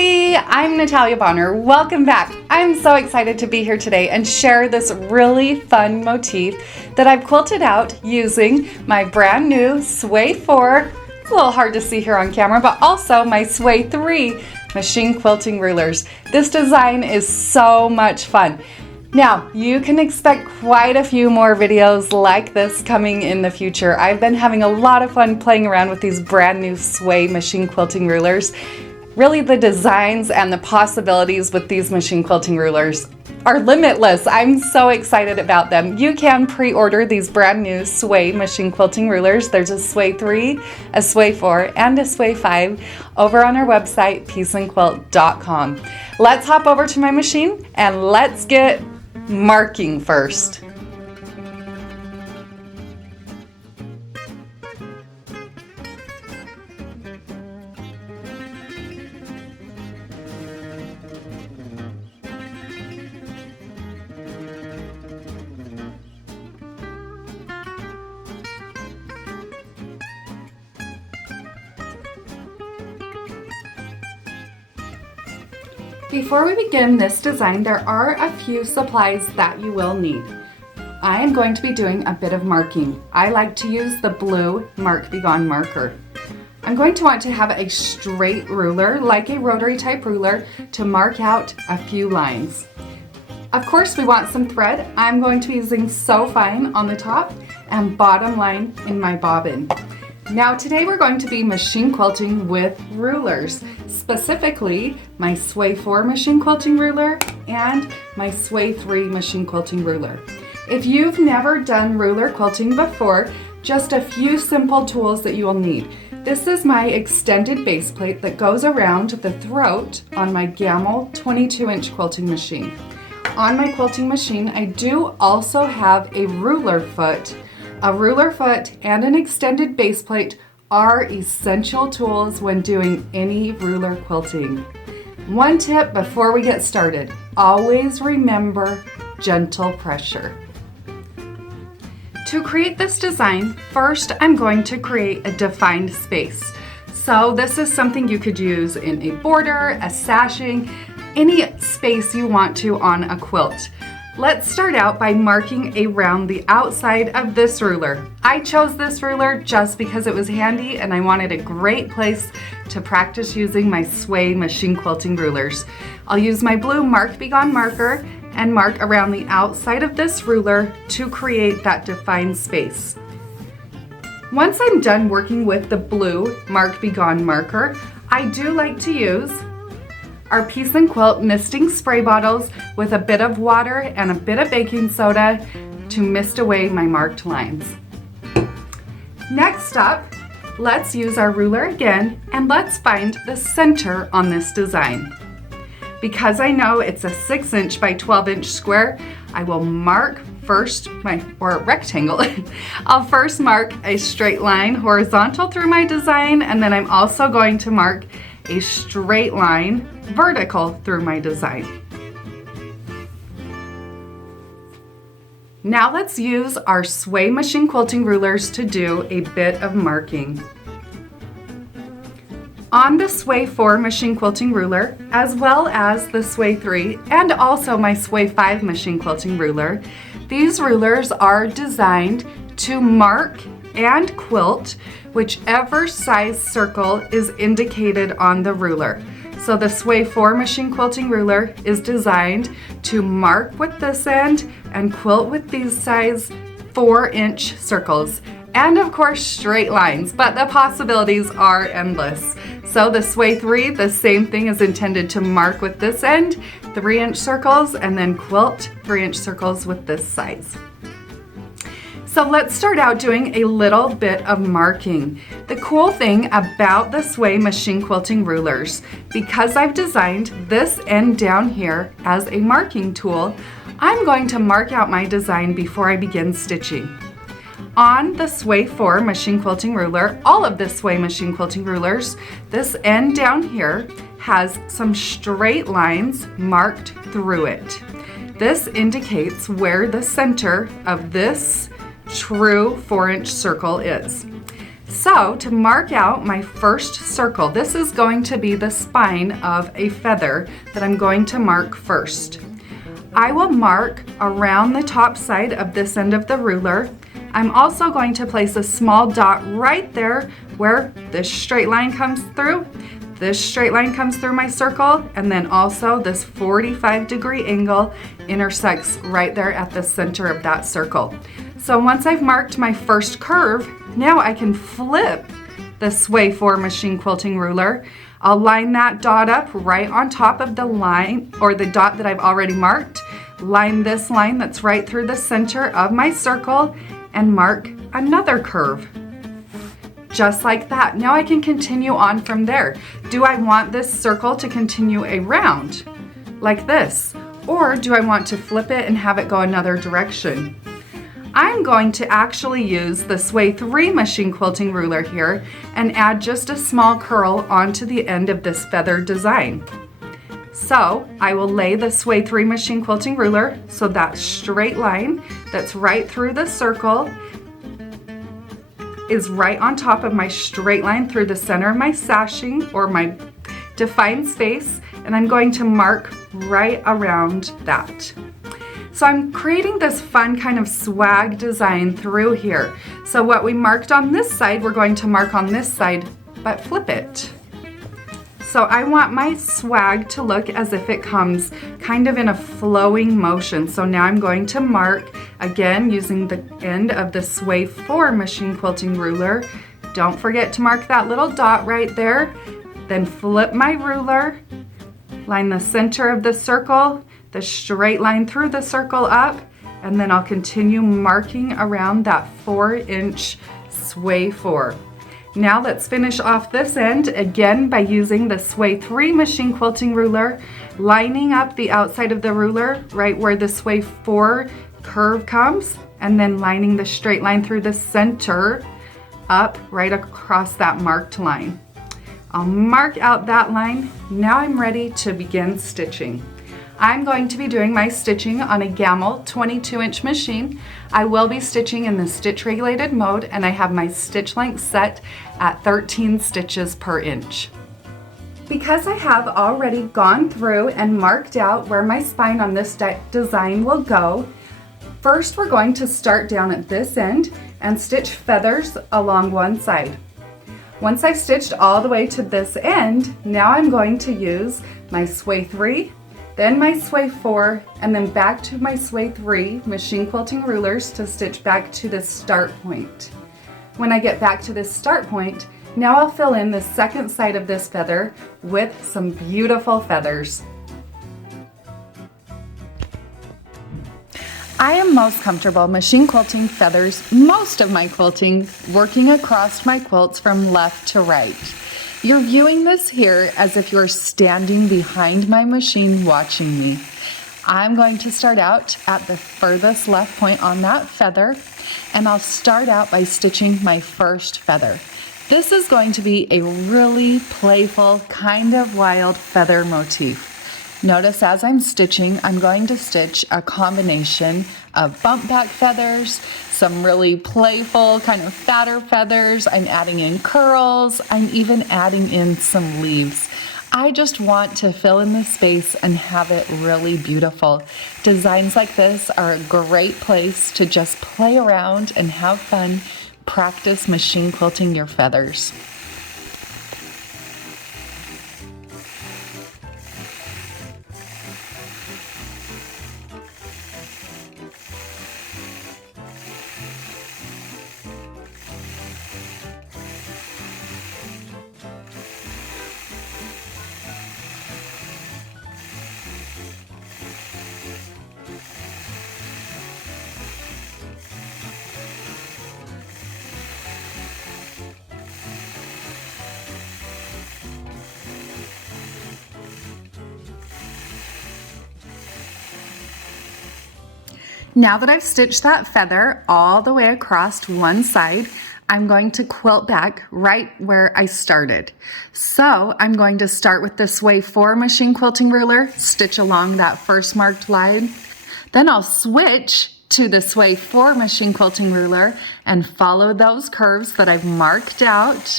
everybody, I'm Natalia Bonner. Welcome back. I'm so excited to be here today and share this really fun motif that I've quilted out using my brand new Sway 4, it's a little hard to see here on camera, but also my Sway 3 machine quilting rulers. This design is so much fun. Now, you can expect quite a few more videos like this coming in the future. I've been having a lot of fun playing around with these brand new Sway machine quilting rulers. Really, the designs and the possibilities with these machine quilting rulers are limitless. I'm so excited about them. You can pre-order these brand new Sway machine quilting rulers. There's a Sway 3, a Sway 4, and a Sway 5 over on our website, peaceandquilt.com. Let's hop over to my machine and let's get marking first. Before we begin this design, there are a few supplies that you will need. I am going to be doing a bit of marking. I like to use the blue Mark Be Gone marker. I'm going to want to have a straight ruler, like a rotary type ruler, to mark out a few lines. Of course, we want some thread. I'm going to be using So Fine on the top and bottom line in my bobbin. Now today we're going to be machine quilting with rulers, specifically my Sway 4 machine quilting ruler and my Sway 3 machine quilting ruler. If you've never done ruler quilting before, just a few simple tools that you will need. This is my extended base plate that goes around the throat on my Gamel 22-inch quilting machine. On my quilting machine, I do also have a ruler foot. A ruler foot and an extended base plate are essential tools when doing any ruler quilting. One tip before we get started, always remember gentle pressure. To create this design, first I'm going to create a defined space. So this is something you could use in a border, a sashing, any space you want to on a quilt. Let's start out by marking around the outside of this ruler. I chose this ruler just because it was handy and I wanted a great place to practice using my Sway machine quilting rulers. I'll use my blue Mark Be Gone marker and mark around the outside of this ruler to create that defined space. Once I'm done working with the blue Mark Be Gone marker, I do like to use our Peace and Quilt misting spray bottles with a bit of water and a bit of baking soda to mist away my marked lines. Next up, let's use our ruler again and let's find the center on this design. Because I know it's a 6-inch by 12-inch square, I will mark first or a rectangle. I'll first mark a straight line horizontal through my design, and then I'm also going to mark a straight line vertical through my design. Now let's use our Sway machine quilting rulers to do a bit of marking. On the Sway 4 machine quilting ruler, as well as the Sway 3 and also my Sway 5 machine quilting ruler, these rulers are designed to mark and quilt whichever size circle is indicated on the ruler. So the Sway 4 machine quilting ruler is designed to mark with this end and quilt with these size 4-inch circles. And of course straight lines, but the possibilities are endless. So the Sway 3, the same thing, is intended to mark with this end, 3-inch circles, and then quilt 3-inch circles with this size. So let's start out doing a little bit of marking. The cool thing about the Sway machine quilting rulers, because I've designed this end down here as a marking tool, I'm going to mark out my design before I begin stitching. On the Sway 4 machine quilting ruler, all of the Sway machine quilting rulers, this end down here has some straight lines marked through it. This indicates where the center of this true 4-inch circle is. So to mark out my first circle, this is going to be the spine of a feather that I'm going to mark first. I will mark around the top side of this end of the ruler. I'm also going to place a small dot right there where this straight line comes through. This straight line comes through my circle, and then also this 45-degree angle intersects right there at the center of that circle. So once I've marked my first curve, now I can flip the Sway 4 machine quilting ruler. I'll line that dot up right on top of the line or the dot that I've already marked. Line this line that's right through the center of my circle and mark another curve. Just like that. Now I can continue on from there. Do I want this circle to continue around like this? Or do I want to flip it and have it go another direction? I'm going to actually use the Sway 3 machine quilting ruler here and add just a small curl onto the end of this feather design. So I will lay the Sway 3 machine quilting ruler so that straight line that's right through the circle is right on top of my straight line through the center of my sashing or my defined space, and I'm going to mark right around that. So I'm creating this fun kind of swag design through here. So what we marked on this side, we're going to mark on this side, but flip it. So I want my swag to look as if it comes kind of in a flowing motion. So now I'm going to mark again using the end of the Sway 4 machine quilting ruler. Don't forget to mark that little dot right there. Then flip my ruler, line the center of the circle, the straight line through the circle up, and then I'll continue marking around that 4-inch Sway 4. Now let's finish off this end again by using the Sway 3 machine quilting ruler, lining up the outside of the ruler right where the Sway 4 curve comes, and then lining the straight line through the center up right across that marked line. I'll mark out that line. Now I'm ready to begin stitching. I'm going to be doing my stitching on a Gammill 22-inch machine. I will be stitching in the stitch regulated mode, and I have my stitch length set at 13 stitches per inch. Because I have already gone through and marked out where my spine on this design will go, first we're going to start down at this end and stitch feathers along one side. Once I've stitched all the way to this end, now I'm going to use my Sway 3, then my Sway 4, and then back to my Sway 3 machine quilting rulers to stitch back to the start point. When I get back to this start point, now I'll fill in the second side of this feather with some beautiful feathers. I am most comfortable machine quilting feathers most of my quilting, working across my quilts from left to right. You're viewing this here as if you're standing behind my machine watching me. I'm going to start out at the furthest left point on that feather, and I'll start out by stitching my first feather. This is going to be a really playful, kind of wild feather motif. Notice as I'm stitching, I'm going to stitch a combination of bump back feathers, some really playful kind of fatter feathers. I'm adding in curls. I'm even adding in some leaves. I just want to fill in the space and have it really beautiful. Designs like this are a great place to just play around and have fun, practice machine quilting your feathers. Now that I've stitched that feather all the way across one side, I'm going to quilt back right where I started. So I'm going to start with the Sway 4 machine quilting ruler, stitch along that first marked line. Then I'll switch to the Sway 4 machine quilting ruler and follow those curves that I've marked out.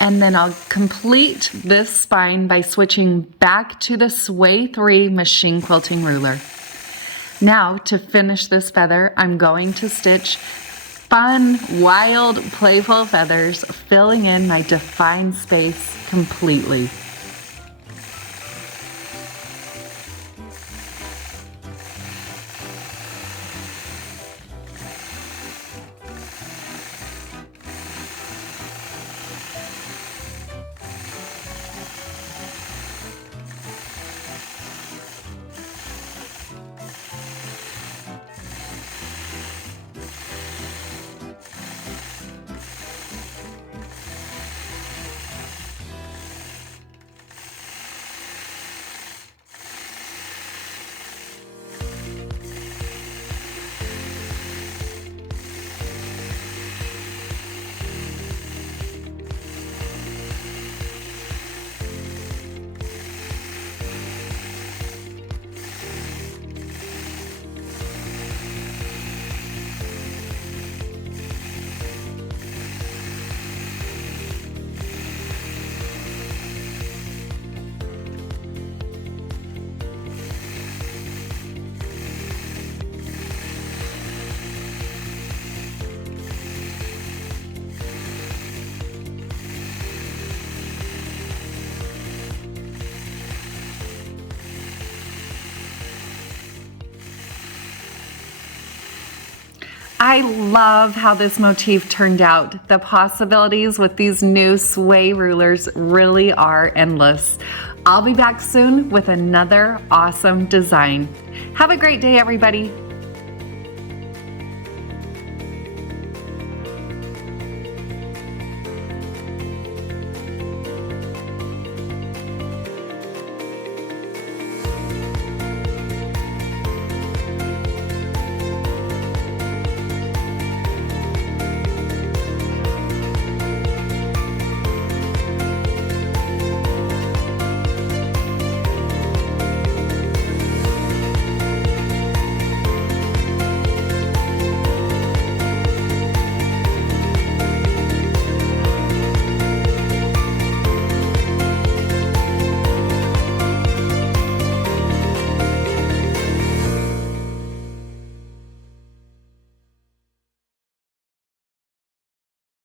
And then I'll complete this spine by switching back to the Sway 3 machine quilting ruler. Now, to finish this feather, I'm going to stitch fun, wild, playful feathers, filling in my defined space completely. I love how this motif turned out. The possibilities with these new Sway rulers really are endless. I'll be back soon with another awesome design. Have a great day, everybody.